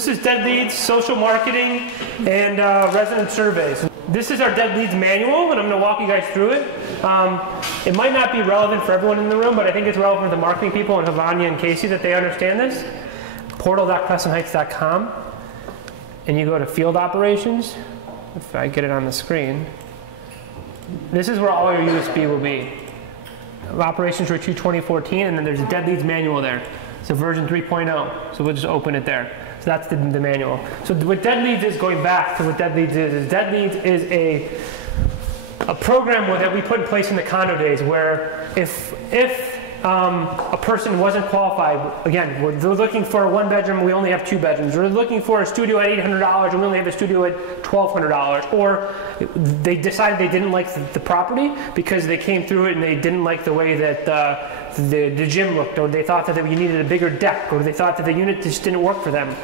this is dead leads, social marketing, and resident surveys. This is our dead leads manual, and I'm going to walk you guys through it. It might not be relevant for everyone in the room, but I think it's relevant to the marketing people and Havanya and Casey that they understand this. Portal.crescentheights.com, and you go to field operations. If I get it on the screen, this is where all your USB will be. Operations Retreat 2014, and then there's a dead leads manual there. So version 3.0. So we'll just open it there. So that's the manual. So what dead leads is, going back to what dead leads is dead leads is a program that we put in place in the condo days, where if a person wasn't qualified, again, they're looking for a 1-bedroom, we only have 2 bedrooms. We're looking for a studio at $800 and we only have a studio at $1,200. Or they decided they didn't like the property because they came through it and they didn't like the way that the gym looked, or they thought that you needed a bigger deck, or they thought that the unit just didn't work for them.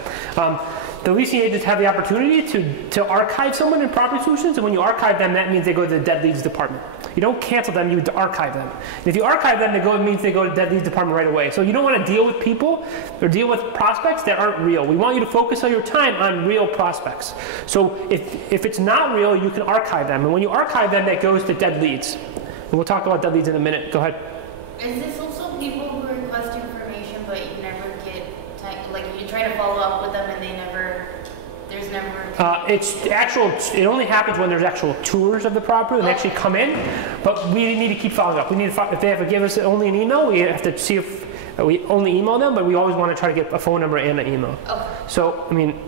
The leasing agents have the opportunity to archive someone in Property Solutions, and when you archive them, that means they go to the dead leads department. You don't cancel them, you archive them. And if you archive them, it means they go to the dead leads department right away. So you don't want to deal with people or deal with prospects that aren't real. We want you to focus all your time on real prospects. So if it's not real, you can archive them. And when you archive them, that goes to dead leads. And we'll talk about dead leads in a minute. Go ahead. Is this also people who request information, but you never get time, like you try to follow up with them and there's never... It only happens when there's actual tours of the property and they actually come in, but we need to keep following up. If they have to give us only an email, we have to see if we only email them, but we always want to try to get a phone number and an email. Okay. So, I mean,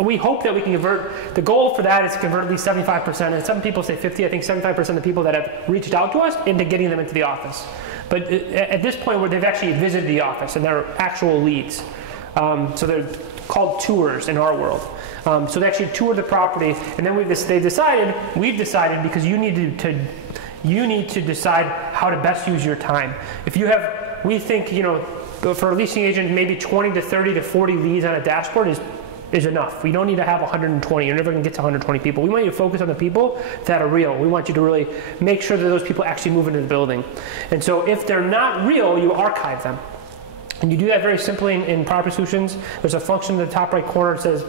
we hope that we can convert, the goal for that is to convert at least 75%, and some people say 50, I think 75% of the people that have reached out to us into getting them into the office. But at this point where they've actually visited the office and they're actual leads. So they're called tours in our world. So they actually tour the property, and then we've decided, because you need to decide how to best use your time. If you have, we think, for a leasing agent, maybe 20 to 30 to 40 leads on a dashboard is enough. We don't need to have 120. You're never going to get to 120 people. We want you to focus on the people that are real. We want you to really make sure that those people actually move into the building. And so if they're not real, you archive them. And you do that very simply in Property Solutions. There's a function in the top right corner that says,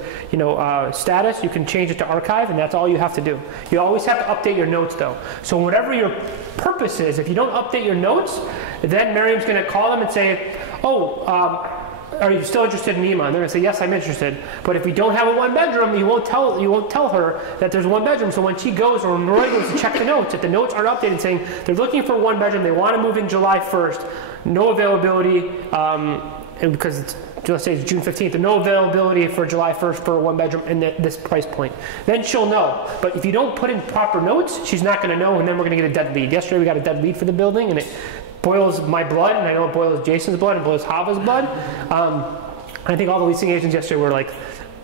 status. You can change it to archive, and that's all you have to do. You always have to update your notes, though. So whatever your purpose is, if you don't update your notes, then Miriam's going to call them and say, are you still interested in NEMA? And they're going to say, yes, I'm interested. But if we don't have a 1-bedroom, you won't tell her that there's a 1-bedroom. So when she goes, or when Roy goes to check the notes, if the notes aren't updated saying they're looking for a 1-bedroom, they want to move in July 1st, no availability, because let's say it's June 15th, no availability for July 1st for a 1-bedroom and this price point. Then she'll know. But if you don't put in proper notes, she's not going to know, and then we're going to get a dead lead. Yesterday we got a dead lead for the building, and it boils my blood, and I know it boils Jason's blood, and boils Hava's blood. I think all the leasing agents yesterday were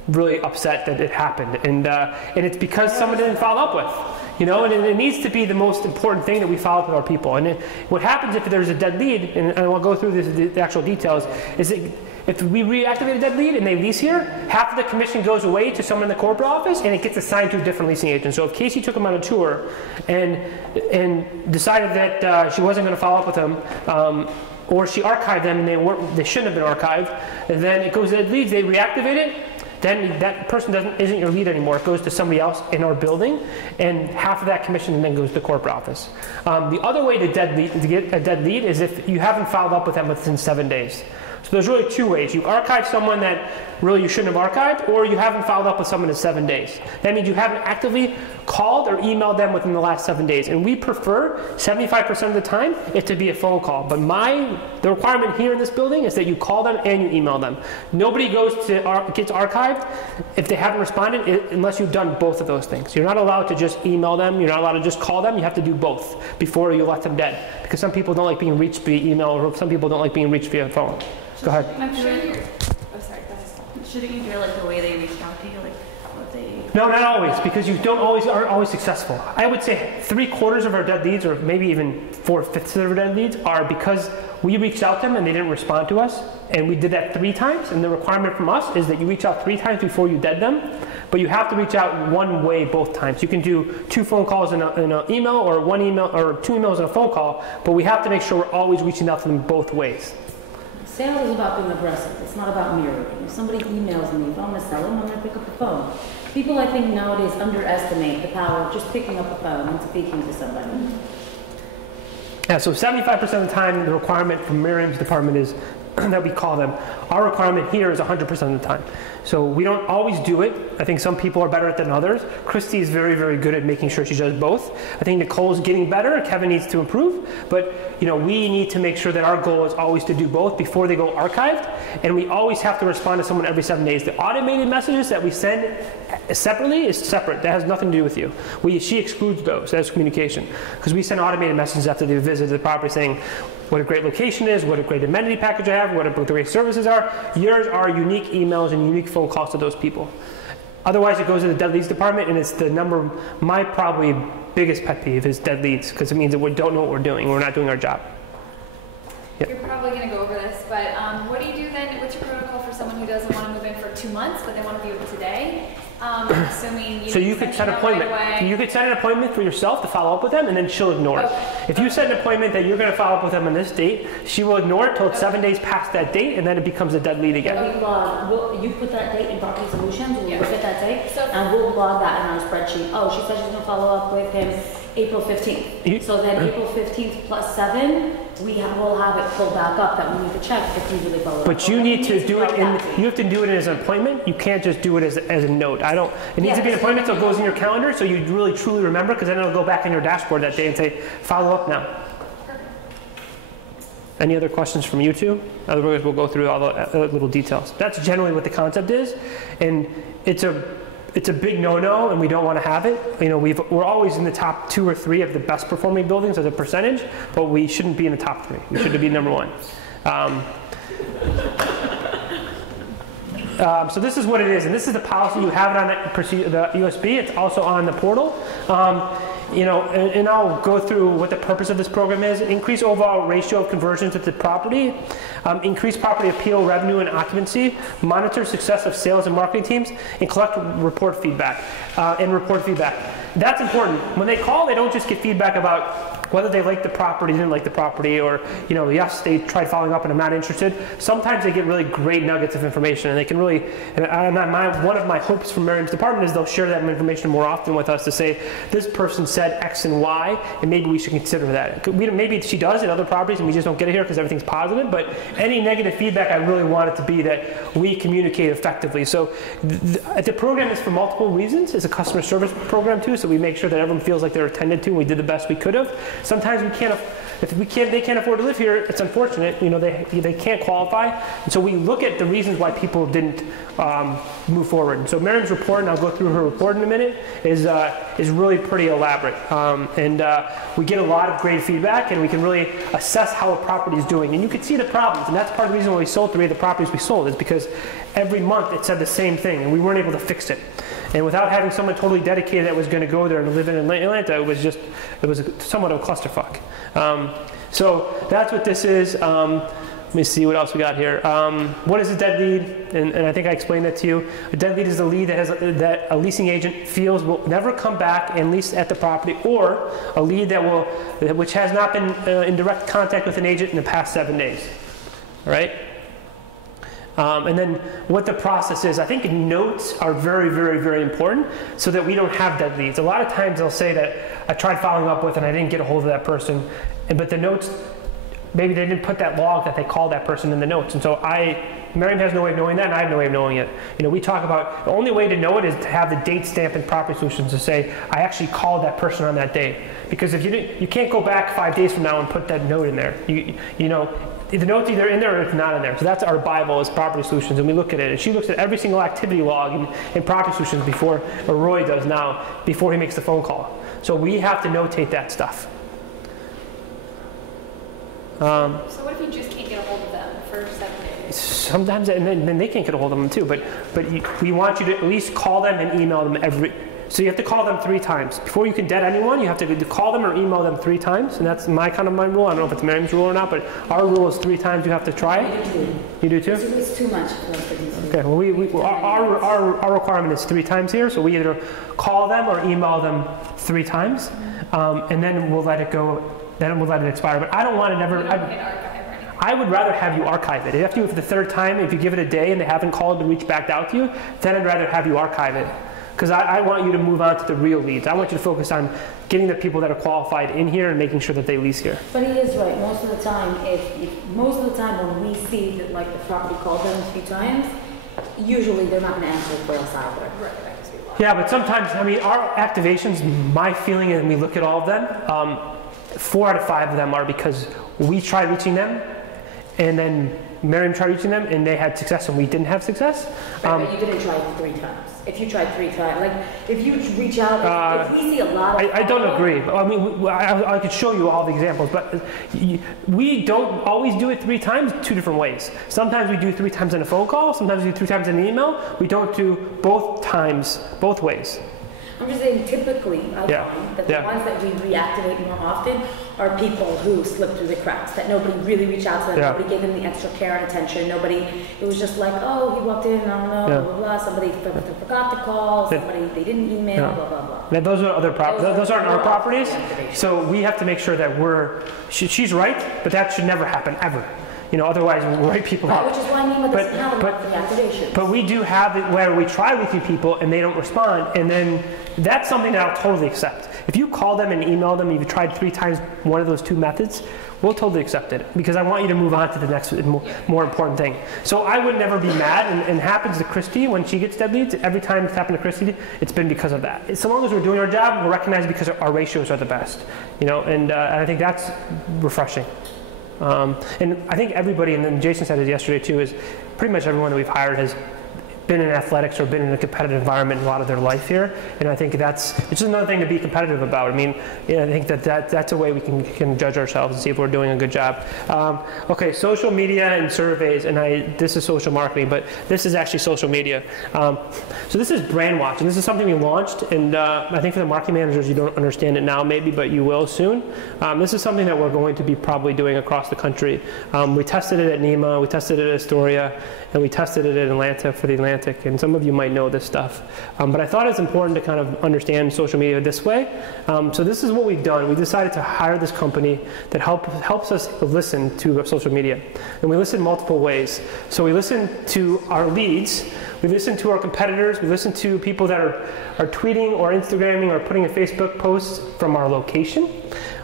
really upset that it happened, and it's because someone didn't follow up with. And it needs to be the most important thing that we follow up with our people. And what happens if there's a dead lead, and I'll go through the actual details, is that if we reactivate a dead lead and they lease here, half of the commission goes away to someone in the corporate office, and it gets assigned to a different leasing agent. So if Casey took him on a tour and decided that she wasn't going to follow up with him, or she archived them and they shouldn't have been archived, and then it goes to dead leads, they reactivate it, then that person isn't your lead anymore. It goes to somebody else in our building, and half of that commission then goes to the corporate office. The other way to get a dead lead is if you haven't followed up with them within 7 days. So there's really 2 ways. You archive someone that really you shouldn't have archived, or you haven't followed up with someone in 7 days. That means you haven't actively called or emailed them within the last 7 days. And we prefer 75% of the time it to be a phone call. But the requirement here in this building is that you call them and you email them. Nobody gets archived if they haven't responded unless you've done both of those things. You're not allowed to just email them. You're not allowed to just call them. You have to do both before you let them dead. Because some people don't like being reached via email, or some people don't like being reached via phone. Go ahead. I'm sure you're... Oh, sorry. Go ahead. Shouldn't you hear the way they reached out to you, what they... No, not always, because you aren't always successful. I would say 3/4 of our dead leads, or maybe even 4/5 of our dead leads, are because we reached out to them and they didn't respond to us, and we did that 3 times. And the requirement from us is that you reach out 3 times before you dead them, but you have to reach out one way both times. You can do 2 phone calls in an email, or 1 email, or 2 emails and a phone call, but we have to make sure we're always reaching out to them both ways. Sales is about being aggressive. It's not about mirroring. If somebody emails me, if I'm going to sell them, I'm going to pick up the phone. People, I think, nowadays underestimate the power of just picking up the phone and speaking to somebody. Yeah, so 75% of the time, the requirement from Miriam's department is that we call them. Our requirement here is 100% of the time. So we don't always do it. I think some people are better at it than others. Christy is very, very good at making sure she does both. I think Nicole's getting better. Kevin needs to improve. But we need to make sure that our goal is always to do both before they go archived. And we always have to respond to someone every 7 days. The automated messages that we send separately is separate. That has nothing to do with you. She excludes those as communication. Because we send automated messages after they visit the property saying what a great location is, what a great amenity package I have, what the great services are. Yours are unique emails and unique phone calls to those people. Otherwise, it goes to the dead leads department, and it's my probably biggest pet peeve is dead leads, because it means that we don't know what we're doing. We're not doing our job. Yep. You're probably going to go over this, but what do you do then? What's your protocol for someone who doesn't want to move in for 2 months, but they want to view it today? Assuming so you could set an appointment. You could set an appointment for yourself to follow up with them, and then she'll ignore it. If you set an appointment that you're going to follow up with them on this date, she will ignore it till it's 7 days past that date, and then it becomes a dead lead again. You put that date in Property Solutions, we'll look at that date, and we'll log that in our spreadsheet. Oh, she said she's going to follow up with him April 15th. So then April 15th plus 7, we'll have it pulled back up that we need to check if we really follow up. But you need to do it you have to do it as an appointment. You can't just do it as a note. It needs to be an appointment so it goes in your calendar so you really truly remember, because then it'll go back in your dashboard that day and say, follow up now. Any other questions from you two? Otherwise, we'll go through all the little details. That's generally what the concept is. And it's a big no-no, and we don't want to have it. We're always in the top 2 or 3 of the best performing buildings as a percentage, but we shouldn't be in the top 3. We should be number 1. So this is what it is, and this is the policy. You have it on the USB. It's also on the portal. And I'll go through what the purpose of this program is. Increase overall ratio of conversions to the property. Increase property appeal, revenue, and occupancy. Monitor success of sales and marketing teams. And collect report feedback. That's important. When they call, they don't just get feedback about whether they like the property, didn't like the property, or yes, they tried following up and I'm not interested. Sometimes they get really great nuggets of information, and they can really. One of my hopes from Miriam's department is they'll share that information more often with us to say this person said X and Y, and maybe we should consider that. Maybe she does at other properties, and we just don't get it here because everything's positive. But any negative feedback, I really want it to be that we communicate effectively. So the program is for multiple reasons. It's a customer service program too, so we make sure that everyone feels like they're attended to, and we did the best we could have. Sometimes they can't afford to live here. It's unfortunate. They can't qualify, and so we look at the reasons why people didn't move forward. And so Miriam's report, and I'll go through her report in a minute, is really pretty elaborate, and we get a lot of great feedback, and we can really assess how a property is doing. And you can see the problems, and that's part of the reason why we sold 3 of the properties we sold, is because every month it said the same thing, and we weren't able to fix it. And without having someone totally dedicated that was going to go there and live in Atlanta, it was somewhat of a clusterfuck. So that's what this is. Let me see what else we got here. What is a dead lead? And I think I explained that to you. A dead lead is a lead that a leasing agent feels will never come back and lease at the property, or a lead which has not been in direct contact with an agent in the past 7 days. All right? And then what the process is, I think notes are very, very, very important so that we don't have dead leads. A lot of times they'll say that I tried following up with and I didn't get a hold of that person, but the notes, maybe they didn't put that log that they called that person in the notes. And so Miriam has no way of knowing that, and I have no way of knowing it. We talk about the only way to know it is to have the date stamp in Property Solutions to say, I actually called that person on that date. Because if you can't go back 5 days from now and put that note in there. The note's either in there or it's not in there. So that's our Bible is Property Solutions, and we look at it. And she looks at every single activity log in Property Solutions or Roy does now, before he makes the phone call. So we have to notate that stuff. So what if you just can't get a hold of them for 7 days? Sometimes, and then they can't get a hold of them too. But we want you to at least call them and email them so you have to call them 3 times. Before you can dead anyone, you have to call them or email them 3 times. And that's my rule. I don't know if it's Miriam's rule or not, but our rule is 3 times you have to try it. You do too? It's too much. Okay, well, our requirement is 3 times here. So we either call them or email them 3 times, and then we'll let it go. Then we'll let it expire. But I don't want to never. I would rather have you archive it. If you do it for the third time, if you give it a day and they haven't called to reach back out to you, then I'd rather have you archive it. Because I want you to move on to the real leads. I want you to focus on getting the people that are qualified in here and making sure that they lease here. But he is right. Most of the time, most of the time when we see that like the property called them a few times, usually they're not going to answer for us either. Right. Yeah, but sometimes, I mean, our activations, my feeling, and we look at all of them, 4 out of 5 of them are because we tried reaching them, and then Miriam tried reaching them, and they had success, and we didn't have success. Right, but you didn't try it 3 times. If you tried 3 times, like if you reach out, if we see a lot of... I don't agree. I mean, I could show you all the examples, but we don't always do it 3 times 2 different ways. Sometimes we do 3 times in a phone call, sometimes we do 3 times in an email. We don't do both times, both ways. I'm just saying, typically, I find that the ones that we reactivate more often are people who slip through the cracks, that nobody really reached out to them, nobody gave them the extra care and attention, it was just like, oh, he walked in, I don't know, blah, blah, blah, somebody forgot to call, they didn't email, blah, blah, blah. Now, those are other properties. Those aren't our properties, so we have to make sure that she's right, but that should never happen, ever. You know, otherwise we'll write people out. Which is why Nima doesn't have the activation. But we do have it where we try with you people and they don't respond, and then that's something that I'll totally accept. If you call them and email them, and you've tried 3 times one of those 2 methods, we'll totally accept it because I want you to move on to the next more important thing. So I would never be mad, and it happens to Christy when she gets dead leads. Every time it's happened to Christy, it's been because of that. So long as we're doing our job, we're recognized because our ratios are the best. You know, and I think that's refreshing. And I think everybody, and then Jason said it yesterday too, is pretty much everyone that we've hired has been in athletics or been in a competitive environment a lot of their life here, and I think it's just another thing to be competitive about. I mean, I think that's a way we can judge ourselves and see if we're doing a good job. Okay, social media and surveys, and this is social marketing, but this is actually social media. So this is Brand Watch, and this is something we launched, and I think for the marketing managers, you don't understand it now maybe, but you will soon. This is something that we're going to be probably doing across the country. We tested it at NEMA, we tested it at Astoria, and we tested it in Atlanta for the Atlantic, and some of you might know this stuff. But I thought it's important to kind of understand social media this way. So this is what we've done. We decided to hire this company that helps us listen to social media. And we listen multiple ways. So we listen to our leads, we listen to our competitors, we listen to people that are tweeting or Instagramming or putting in Facebook posts from our location.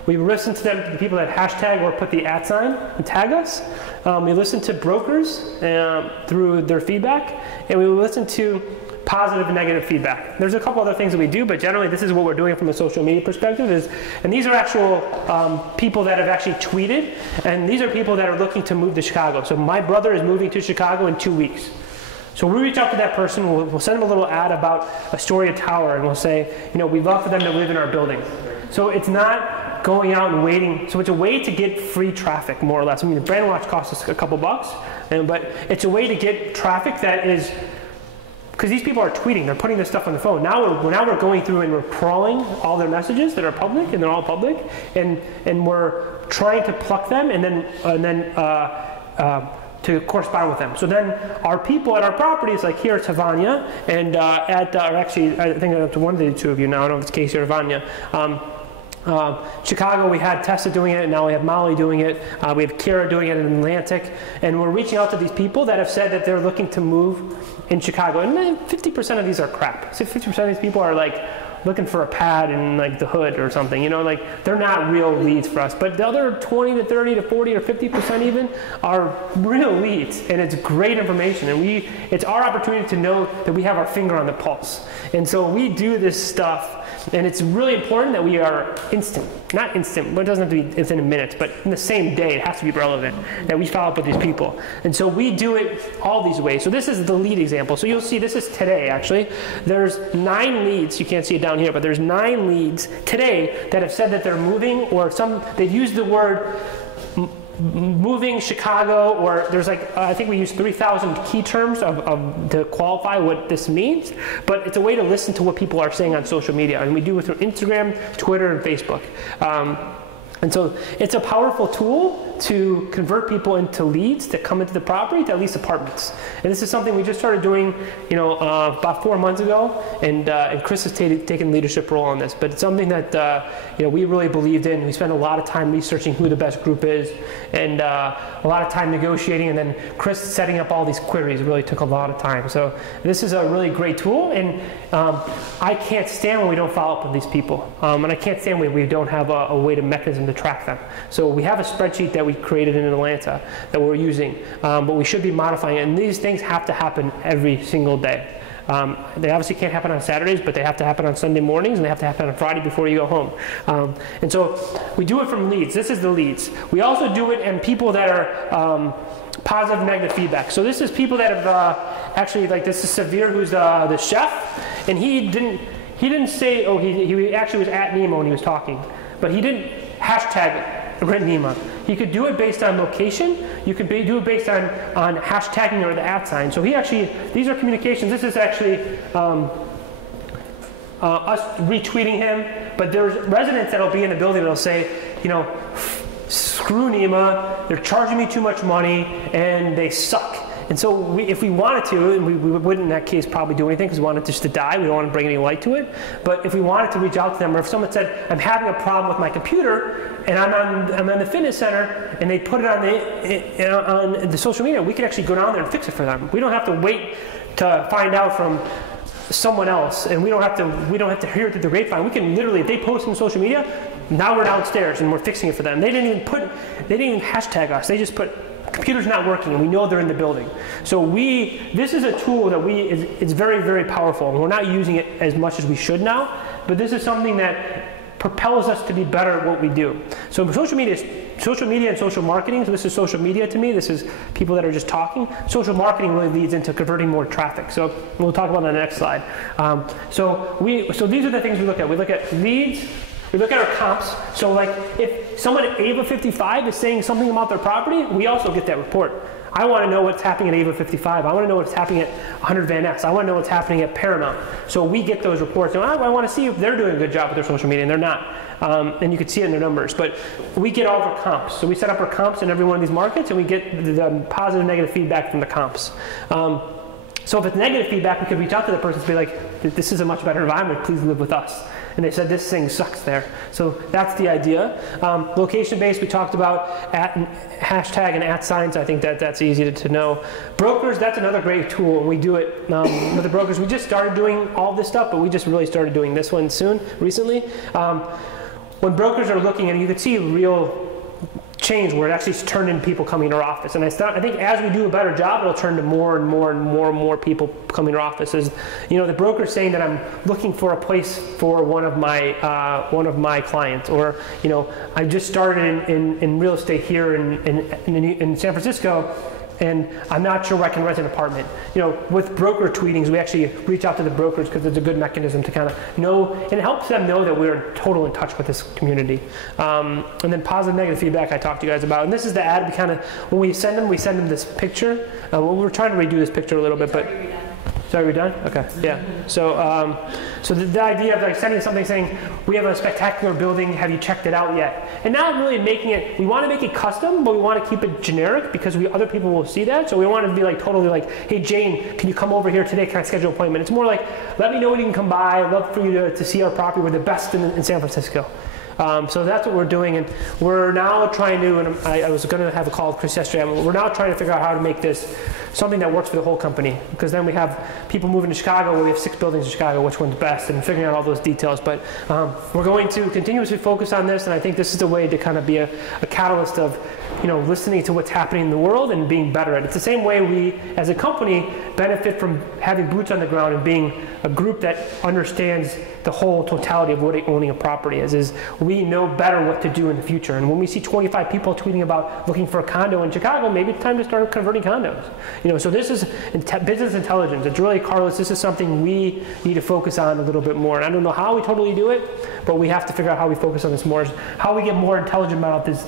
We listen to them, the people that hashtag or put the @ sign and tag us. We listen to brokers through their feedback, and we listen to positive and negative feedback. There's a couple other things that we do, but generally this is what we're doing from a social media perspective. And these are actual people that have actually tweeted, and these are people that are looking to move to Chicago. So my brother is moving to Chicago in 2 weeks. So we reach out to that person, we'll send them a little ad about Astoria Tower, and we'll say, you know, we'd love for them to live in our building. So it's not going out and waiting. So it's a way to get free traffic, more or less. I mean, the Brand Watch costs us a couple bucks, but it's a way to get traffic that is, because these people are tweeting, they're putting this stuff on the phone. Now we're going through and we're crawling all their messages that are public, and they're all public, and we're trying to pluck them and then to correspond with them. So then our people at our properties, like here at Havania, and actually I think it's one of the 2 of you now, I don't know if it's Casey or Vanya. Chicago, we had Tessa doing it, and now we have Molly doing it. We have Kira doing it in Atlantic, and we're reaching out to these people that have said that they're looking to move in Chicago. And 50% of these are crap. So 50% of these people are like looking for a pad in like the hood or something, you know, like they're not real leads for us. But the other 20 to 30 to 40 or 50% even are real leads, and it's great information. And it's our opportunity to know that we have our finger on the pulse. And so we do this stuff, and it's really important that we are instant. Not instant, but it doesn't have to be within a minute, but in the same day, it has to be relevant, that we follow up with these people. And so we do it all these ways. So this is the lead example. So you'll see, this is today, actually. There's 9 leads, you can't see it down here, but there's 9 leads today that have said that they're moving, or they've used the word moving Chicago, or there's like, I think we use 3,000 key terms to qualify what this means, but it's a way to listen to what people are saying on social media, and we do it through Instagram, Twitter, and Facebook. And so it's a powerful tool to convert people into leads that come into the property to at least apartments. And this is something we just started doing, about 4 months ago, and Chris has taken leadership role on this. But it's something that we really believed in. We spent a lot of time researching who the best group is, and a lot of time negotiating, and then Chris setting up all these queries really took a lot of time. So this is a really great tool, and I can't stand when we don't follow up with these people, and I can't stand when we don't have a way to mechanism to track them. So we have a spreadsheet that we created in Atlanta that we're using, but we should be modifying it, and these things have to happen every single day. They obviously can't happen on Saturdays, but they have to happen on Sunday mornings, and they have to happen on Friday before you go home. And so we do it from leads. This is the leads. We also do it in people that are positive and negative feedback. So this is people that have actually, like this is Severe, who's the chef, and he didn't say, he actually was at Nemo when he was talking, but he didn't hashtag Rent Nima. He could do it based on location. You could do it based on hashtagging or the @ sign. So he actually, these are communications. This is actually us retweeting him, but there's residents that'll be in the building that'll say, screw Nima, they're charging me too much money, and they suck. And so if we wanted to, and we wouldn't in that case probably do anything because we wanted just to die, we don't want to bring any light to it, but if we wanted to reach out to them, or if someone said, I'm having a problem with my computer, and I'm in the fitness center, and they put it on the social media, we could actually go down there and fix it for them. We don't have to wait to find out from someone else, and we don't have to hear it through the grapevine. We can literally, if they post on social media, now we're downstairs and we're fixing it for them. They didn't even hashtag us. They just put, computer's not working, and we know they're in the building. So this is a tool that it's very, very powerful, and we're not using it as much as we should now, but this is something that propels us to be better at what we do. So social media and social marketing, so this is social media to me, this is people that are just talking. Social marketing really leads into converting more traffic. So we'll talk about it on the next slide. So these are the things we look at. We look at leads, we look at our comps. So like if someone at Ava 55 is saying something about their property, we also get that report. I want to know what's happening at Ava 55. I want to know what's happening at 100 Van Ness. I want to know what's happening at Paramount. So we get those reports. And I want to see if they're doing a good job with their social media, and they're not. And you can see it in their numbers. But we get all of our comps. So we set up our comps in every one of these markets, and we get the positive and negative feedback from the comps. So if it's negative feedback, we could reach out to the person and be like, this is a much better environment. Please live with us. And they said, this thing sucks there. So that's the idea. Location-based, we talked about hashtag and @ signs. I think that's easy to know. Brokers, that's another great tool. And we do it with the brokers. We just started doing all this stuff, but we just really started doing this one recently. When brokers are looking, and you could see real change where it actually turned into people coming to our office. And I think as we do a better job, it'll turn to more and more and more and more people coming to our offices. The broker's saying that I'm looking for a place for one of my clients, or I just started in real estate here in San Francisco, and I'm not sure where I can rent an apartment. With broker tweetings, we actually reach out to the brokers because it's a good mechanism to kind of know, and it helps them know that we're totally in touch with this community. And then positive, negative feedback I talked to you guys about. And this is the ad. When we send them this picture. We're trying to redo this picture a little bit, but. Sorry, we're done? Okay, yeah. So the idea of like sending something saying, we have a spectacular building, have you checked it out yet? And not really making it, we want to make it custom, but we want to keep it generic because other people will see that. So we want to be like totally like, hey Jane, can you come over here today? Can I schedule an appointment? It's more like, let me know when you can come by. I'd love for you to see our property. We're the best in San Francisco. So that's what we're doing, and we're now trying to, and I was going to have a call with Chris yesterday, we're now trying to figure out how to make this something that works for the whole company, because then we have people moving to Chicago, where we have 6 buildings in Chicago, which one's best, and figuring out all those details. But we're going to continuously focus on this, and I think this is a way to kind of be a catalyst of listening to what's happening in the world and being better at it. It's the same way we, as a company, benefit from having boots on the ground and being a group that understands the whole totality of what owning a property is we know better what to do in the future. And when we see 25 people tweeting about looking for a condo in Chicago, maybe it's time to start converting condos. So this is business intelligence. It's really, Carlos, this is something we need to focus on a little bit more. And I don't know how we totally do it, but we have to figure out how we focus on this more, how we get more intelligent about this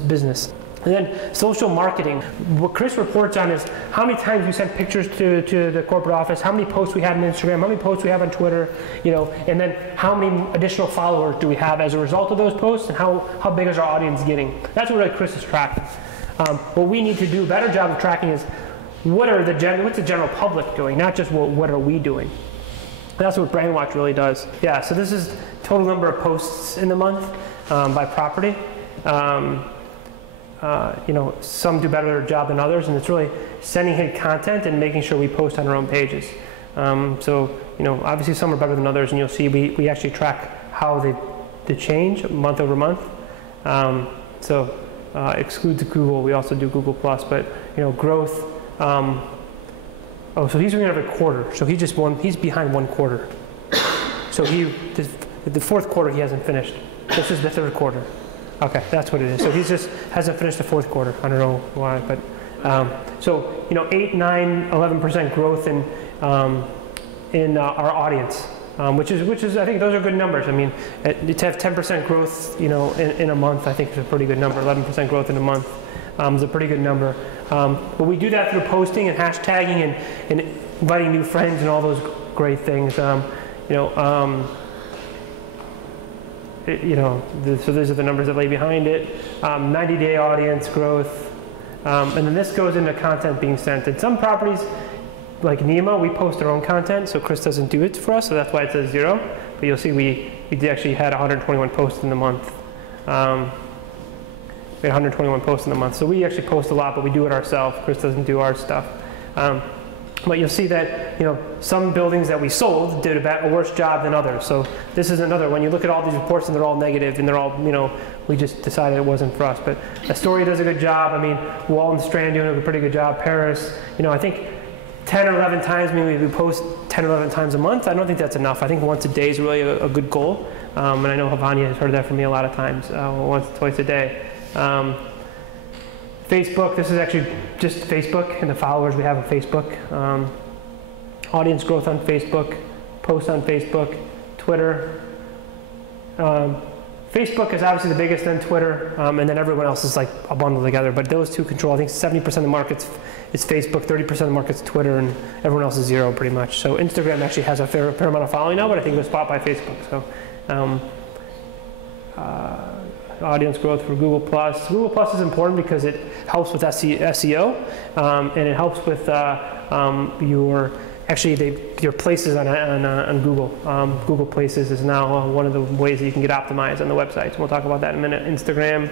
business. And then social marketing. What Chris reports on is how many times we sent pictures to the corporate office, how many posts we had on Instagram, how many posts we have on Twitter, you know, and then how many additional followers do we have as a result of those posts, and how big is our audience getting. That's what Chris is tracking. What we need to do a better job of tracking is what's the general public doing, not just what are we doing. That's what Brainwatch really does. Yeah, so this is total number of posts in the month by property. You know, some do better job than others, and it's really sending hit content and making sure we post on our own pages. So, you know, obviously some are better than others, and you'll see we actually track how they change month over month. Excludes Google, we also do Google+, but, you know, growth. Oh, so he's doing it every quarter. So he's behind one quarter. So the fourth quarter he hasn't finished. This is the third quarter. Okay, that's what it is. So he just hasn't finished the fourth quarter. I don't know why, but so, you know, 8, 9, 11% growth in our audience, which is I think those are good numbers. I mean, to have 10% growth, you know, in a month, I think is a pretty good number. 11% growth in a month is a pretty good number. But we do that through posting and hashtagging and inviting new friends and all those great things. So those are the numbers that lay behind it. 90-day audience growth. And then this goes into content being sent. In some properties, like NEMA, we post our own content, so Chris doesn't do it for us, so that's why it says 0. But you'll see we actually had 121 posts in the month. We had 121 posts in the month. So we actually post a lot, but we do it ourselves. Chris doesn't do our stuff. But you'll see that, you know, some buildings that we sold did a worse job than others. So this is another, when you look at all these reports and they're all negative and they're all, you know, we just decided it wasn't for us. But Astoria does a good job. I mean, Walton Strand doing a pretty good job. Paris, you know, I think 10 or 11 times, maybe we post 10 or 11 times a month. I don't think that's enough. I think once a day is really a good goal. And I know Havania has heard that from me a lot of times, once, twice a day. Facebook, this is actually just Facebook and the followers we have on Facebook. Audience growth on Facebook, posts on Facebook, Twitter. Facebook is obviously the biggest, then Twitter, and then everyone else is like a bundle together. But those two control, I think 70% of the markets is Facebook, 30% of the market's Twitter, and everyone else is 0 pretty much. So Instagram actually has a fair amount of following now, but I think it was bought by Facebook. So. Audience growth for Google+. Google+ is important because it helps with SEO, and it helps with your places on Google. Google Places is now one of the ways that you can get optimized on the website. So we'll talk about that in a minute. Instagram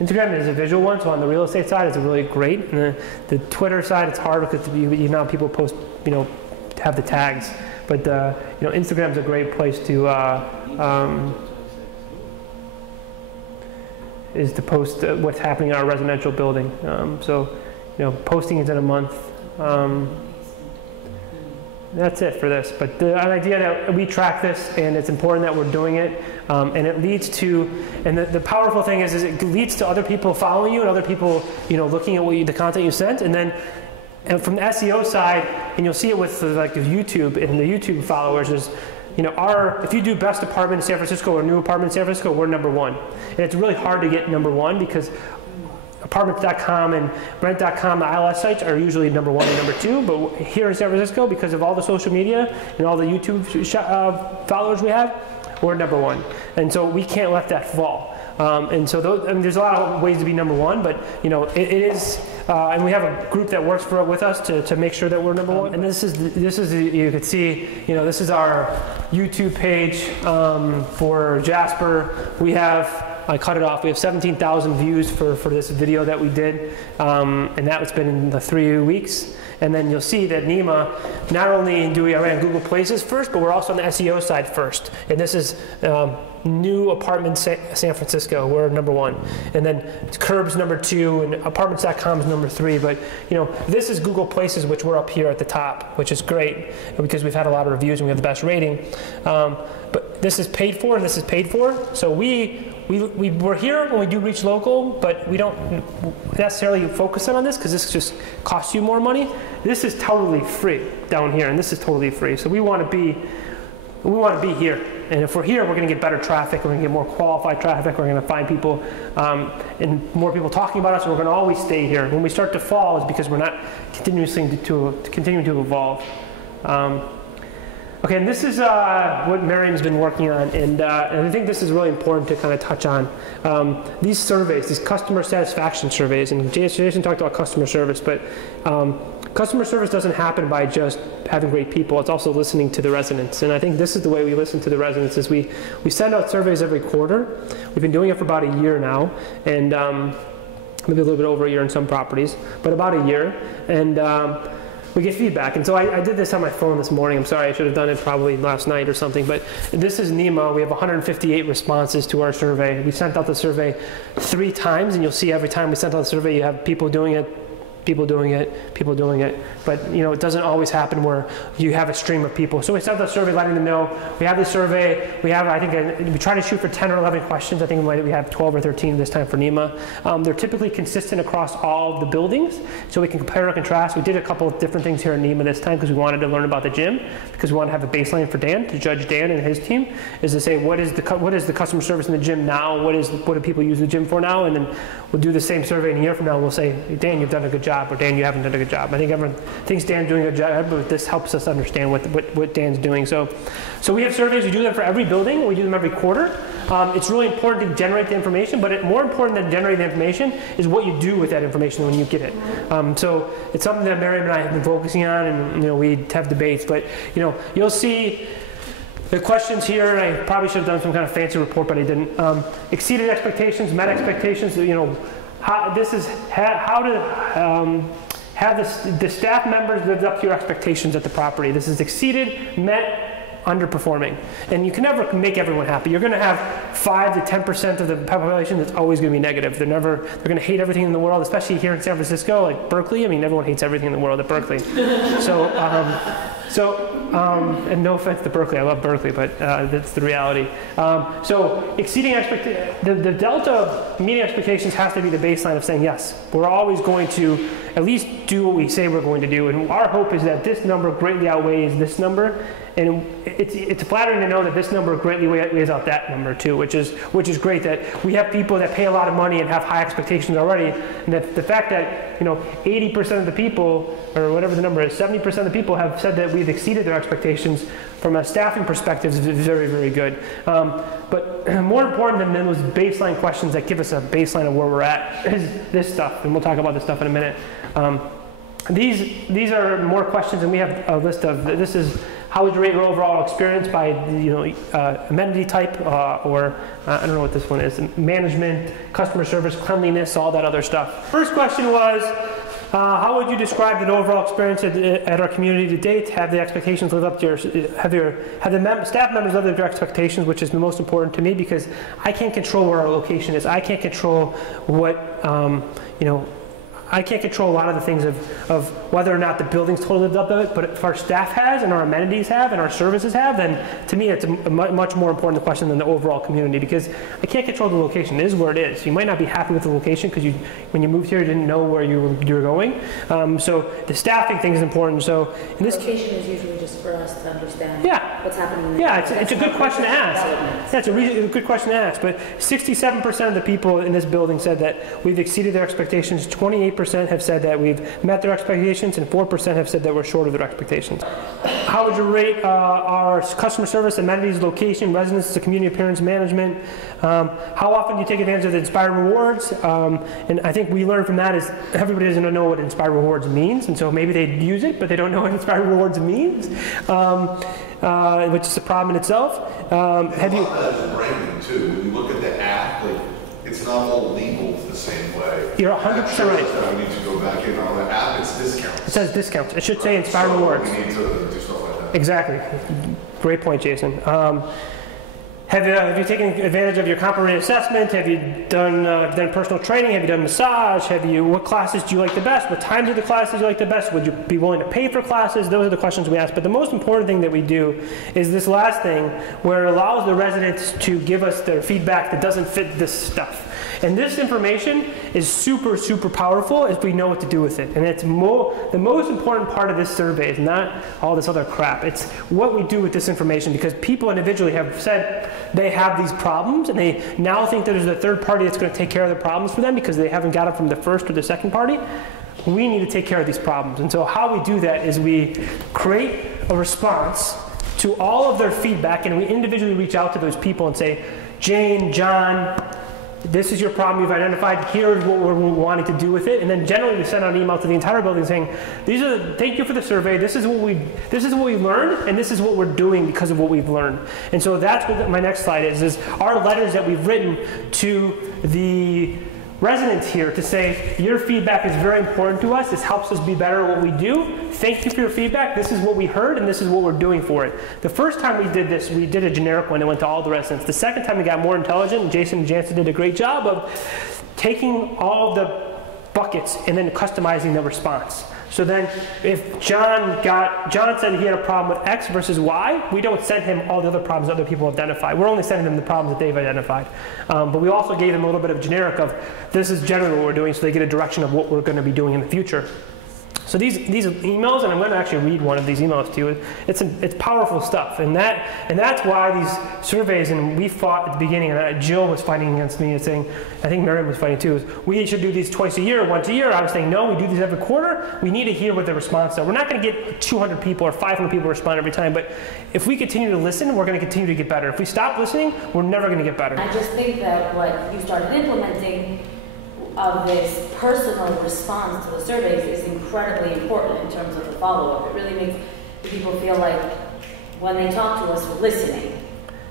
is a visual one, so on the real estate side, it's really great. And the Twitter side, it's hard because now people post, you know, have the tags. But you know, Instagram's a great place to is to post what's happening in our residential building. So, you know, posting is in a month. That's it for this. But the idea that we track this, and it's important that we're doing it, and it leads to, and the powerful thing is it leads to other people following you and other people, you know, looking at the content you sent, and then from the SEO side, and you'll see it with like YouTube and the YouTube followers is, you know, if you do best apartment in San Francisco or new apartment in San Francisco, we're #1. And it's really hard to get #1 because apartments.com and rent.com, the ILS sites are usually #1 and #2. But here in San Francisco, because of all the social media and all the YouTube followers we have, we're #1. And so we can't let that fall. And so there's a lot of ways to be #1, but you know, it is, and we have a group that works with us to make sure that we're #1. And this is you could see, you know, this is our YouTube page for Jasper. I cut it off. We have 17,000 views for this video that we did, and that's been in the 3 weeks. And then you'll see that NEMA, not only do we ran Google Places first, but we're also on the SEO side first. And this is new apartments San Francisco, we're #1. And then Curbs #2 and apartments.com is #3. But you know, this is Google Places, which we're up here at the top, which is great because we've had a lot of reviews and we have the best rating. But this is paid for and this is paid for. So we're here when we do Reach Local, but we don't necessarily focus on this because this just costs you more money. This is totally free down here, and this is totally free. So we want to be here, And if we're here, we're going to get better traffic. We're going to get more qualified traffic. We're going to find people and more people talking about us. And we're going to always stay here. When we start to fall, it's because we're not continuing to evolve. Okay, and this is what Miriam's been working on, and I think this is really important to kind of touch on. These surveys, these customer satisfaction surveys, and Jason talked about customer service, but customer service doesn't happen by just having great people. It's also listening to the residents, and I think this is the way we listen to the residents. Is we send out surveys every quarter. We've been doing it for about a year now, and maybe a little bit over a year in some properties, but about a year, and we get feedback. And so I did this on my phone this morning. I'm sorry, I should have done it probably last night or something, but this is NEMA. We have 158 responses to our survey. We sent out the survey 3 times, and you'll see every time we sent out the survey, you have people doing it, people doing it, people doing it. But you know, it doesn't always happen where you have a stream of people. So we sent out the survey letting them know we have the survey. We have, I think, we try to shoot for 10 or 11 questions. I think we have 12 or 13 this time for NEMA. They're typically consistent across all of the buildings, so we can compare and contrast. We did a couple of different things here in NEMA this time because we wanted to learn about the gym, because we want to have a baseline for Dan, to judge Dan and his team, is to say what is the customer service in the gym now, what do people use the gym for now, and then we'll do the same survey in a year from now and we'll say, Dan, you've done a good job, or Dan, you haven't done a good job. I think everyone thinks Dan's doing a good job, but this helps us understand what Dan's doing. So we have surveys. We do them for every building. We do them every quarter. It's really important to generate the information, but more important than generating the information is what you do with that information when you get it. So it's something that Miriam and I have been focusing on, and we have debates. But you'll see the questions here, and I probably should have done some kind of fancy report, but I didn't. Exceeded expectations, met expectations. How to have the staff members lived up to your expectations at the property. This is exceeded, met, underperforming. And you can never make everyone happy. You're going to have 5 to 10% of the population that's always going to be negative. They're going to hate everything in the world, especially here in San Francisco, like Berkeley. I mean, everyone hates everything in the world at Berkeley. And no offense to Berkeley, I love Berkeley, but that's the reality. So exceeding the delta of meeting expectations has to be the baseline of saying, yes, we're always going to at least do what we say we're going to do. And our hope is that this number greatly outweighs this number. And it's flattering to know that this number greatly weighs out that number too, which is great that we have people that pay a lot of money and have high expectations already. And that the fact that 80% of the people, or whatever the number is, 70% of the people have said that we've exceeded their expectations from a staffing perspective is very, very good. But more important than those baseline questions that give us a baseline of where we're at is this stuff, and we'll talk about this stuff in a minute. These are more questions, and we have a list of. This is how would you rate your overall experience by amenity type, or I don't know what this one is, management, customer service, cleanliness, all that other stuff. First question was, how would you describe the overall experience at our community to date? Have the expectations lived up to have the staff members lived up to your expectations, which is the most important to me, because I can't control where our location is. I can't control what I can't control a lot of the things of whether or not the building's totally lived up to it, but if our staff has, and our amenities have, and our services have, then to me it's a much more important question than the overall community, because I can't control the location. It is where it is. You might not be happy with the location because when you moved here you didn't know where you were going. So the staffing thing is important. So in this location is usually just for us to understand what's happening. It's a good question to ask. Yeah, it's a good question to ask. But 67% of the people in this building said that we've exceeded their expectations. 28% have said that we've met their expectations, and 4% have said that we're short of their expectations. How would you rate our customer service, amenities, location, residence to community appearance management? How often do you take advantage of the Inspired Rewards? And I think we learned from that is everybody doesn't know what Inspired Rewards means, and so maybe they use it, but they don't know what Inspired Rewards means, which is a problem in itself. Have you? Branding too. When you look at the app, it's not all legal the same way. You're 100% right. I need to go back in on the app. It's discounts. It says discounts. It should say Inspired Rewards. We need to do stuff like that. Exactly. Great point, Jason. Have you taken advantage of your comprehensive assessment? Have you done personal training? Have you done massage? What classes do you like the best? What times of the classes do you like the best? Would you be willing to pay for classes? Those are the questions we ask. But the most important thing that we do is this last thing, where it allows the residents to give us their feedback that doesn't fit this stuff. And this information is super, super powerful if we know what to do with it. And it's the most important part of this survey is not all this other crap. It's what we do with this information, because people individually have said they have these problems and they now think that there's a third party that's going to take care of the problems for them because they haven't got it from the first or the second party. We need to take care of these problems. And so how we do that is we create a response to all of their feedback, and we individually reach out to those people and say, Jane, John, this is your problem you've identified, here's what we're wanting to do with it. And then generally we send out an email to the entire building saying, thank you for the survey, this is what we learned, and this is what we're doing because of what we've learned. And so that's what my next slide is our letters that we've written to the residents here to say, your feedback is very important to us, this helps us be better at what we do, thank you for your feedback, this is what we heard and this is what we're doing for it. The first time we did this, we did a generic one that went to all the residents. The second time we got more intelligent, and Jason and Jansen did a great job of taking all the buckets and then customizing the response. So then if John said he had a problem with X versus Y, we don't send him all the other problems other people identify. We're only sending them the problems that they've identified. But we also gave them a little bit of generic of this is generally what we're doing, so they get a direction of what we're going to be doing in the future. So these emails, and I'm going to actually read one of these emails to you. It's powerful stuff, and that's why these surveys. And we fought at the beginning, and Jill was fighting against me and saying, I think Miriam was fighting too. Is we should do these twice a year, once a year. I was saying no, we do these every quarter. We need to hear what the response is. We're not going to get 200 people or 500 people respond every time, but if we continue to listen, we're going to continue to get better. If we stop listening, we're never going to get better. I just think that what you started implementing of this personal response to the surveys is incredibly important in terms of the follow-up. It really makes people feel like when they talk to us, we're listening.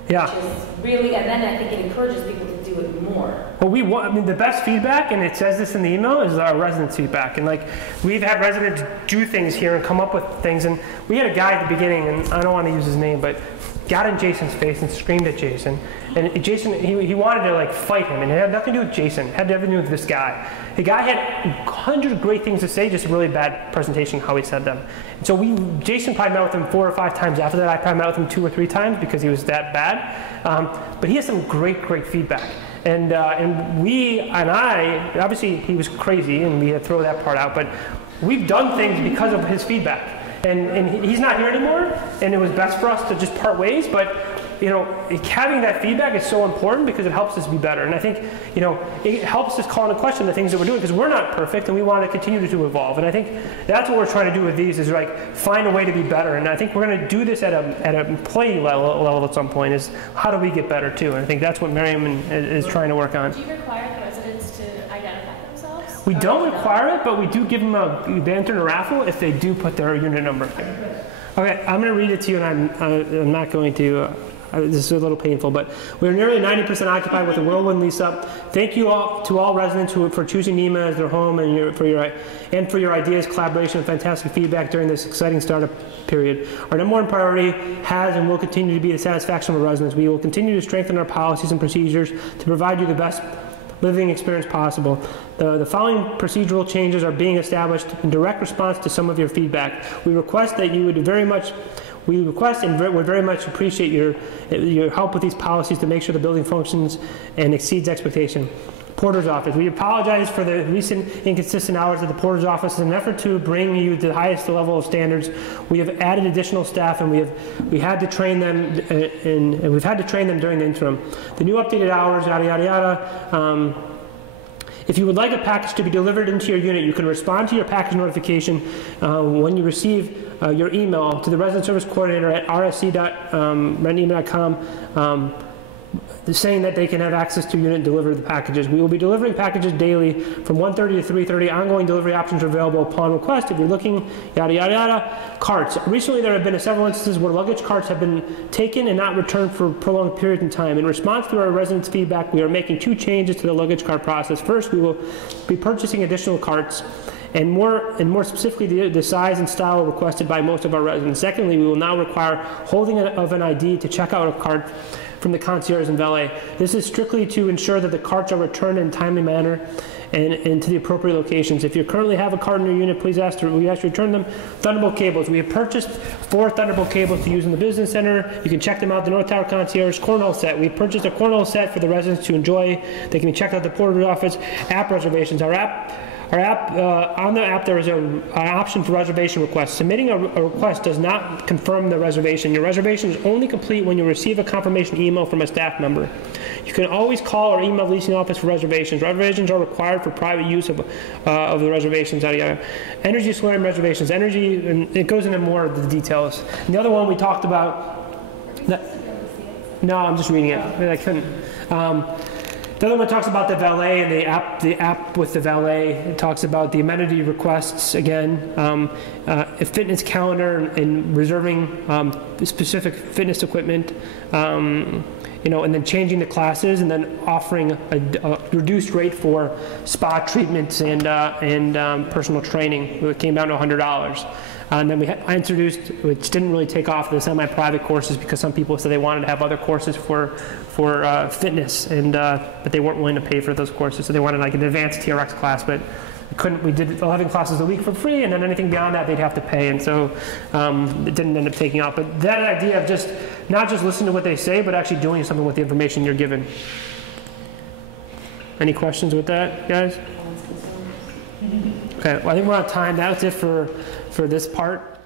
Yeah. Which is really, and then I think it encourages people to do it more. Well, the best feedback, and it says this in the email, is our residents' feedback. And like, we've had residents do things here and come up with things. And we had a guy at the beginning, and I don't want to use his name, but got in Jason's face and screamed at Jason. And Jason, he wanted to like fight him, and it had nothing to do with Jason. It had everything to do with this guy. The guy had 100 great things to say, just a really bad presentation how he said them. And so Jason probably met with him 4 or 5 times after that. I probably met with him 2 or 3 times because he was that bad. But he has some great feedback. And we and I, obviously he was crazy, and we had to throw that part out. But we've done things because of his feedback. And he's not here anymore, and it was best for us to just part ways, but having that feedback is so important because it helps us be better. And I think, it helps us call into question the things that we're doing because we're not perfect and we want to continue to evolve. And I think that's what we're trying to do with these is like find a way to be better. And I think we're going to do this at an employee level at some point is how do we get better too? And I think that's what Miriam is trying to work on. Do you require the residents to identify themselves? We don't require it, but we do give them they enter a raffle if they do put their unit number. Okay, I'm going to read it to you, and I'm not going to. This is a little painful, but we're nearly 90% occupied with the Whirlwind lease up. Thank you all to all residents for choosing NEMA as their home and for your ideas, collaboration, and fantastic feedback during this exciting startup period. Our number one priority has and will continue to be the satisfaction of our residents. We will continue to strengthen our policies and procedures to provide you the best living experience possible. The following procedural changes are being established in direct response to some of your feedback. We request and would very much appreciate your help with these policies to make sure the building functions and exceeds expectation. Porter's office. We apologize for the recent inconsistent hours at the Porter's office. In an effort to bring you to the highest level of standards, we have added additional staff, and we had to train them, and we've had to train them during the interim. The new updated hours, yada yada yada. If you would like a package to be delivered into your unit, you can respond to your package notification when you receive your email to the resident service coordinator at rsc.rentnema.com saying that they can have access to your unit and deliver the packages. We will be delivering packages daily from 1:30 to 3:30. Ongoing delivery options are available upon request. If you're looking, yada, yada, yada. Carts. Recently, there have been several instances where luggage carts have been taken and not returned for a prolonged period in time. In response to our residents' feedback, we are making 2 changes to the luggage cart process. First, we will be purchasing additional carts, and more specifically, the size and style requested by most of our residents. Secondly, we will now require holding of an ID to check out a cart from the concierge and valet. This is strictly to ensure that the carts are returned in a timely manner and to the appropriate locations. If you currently have a card in your unit, we ask to return them. Thunderbolt cables. We have purchased 4 Thunderbolt cables to use in the business center. You can check them out. The North Tower Concierge cornhole set. We purchased a cornhole set for the residents to enjoy. They can be checked out at the porter's office. App reservations. Our app, on the app, there is an option for reservation requests. Submitting a request does not confirm the reservation. Your reservation is only complete when you receive a confirmation email from a staff member. You can always call or email the leasing office for reservations. Reservations are required for private use of the reservations. Energy swearing reservations. Energy, and it goes into more of the details. And the other one we talked about. No, I'm just reading it. I couldn't. The other one talks about the valet and the app with the valet. It talks about the amenity requests again, a fitness calendar and reserving specific fitness equipment, and then changing the classes and then offering a reduced rate for spa treatments and personal training. It came down to $100. And then I introduced, which didn't really take off, the semi-private courses because some people said they wanted to have other courses for fitness, but they weren't willing to pay for those courses. So they wanted like an advanced TRX class, but we did 11 classes a week for free, and then anything beyond that they'd have to pay. And so it didn't end up taking off. But that idea of just not just listening to what they say, but actually doing something with the information you're given. Any questions with that, guys? Okay, well, I think we're out of time. That's it for this part.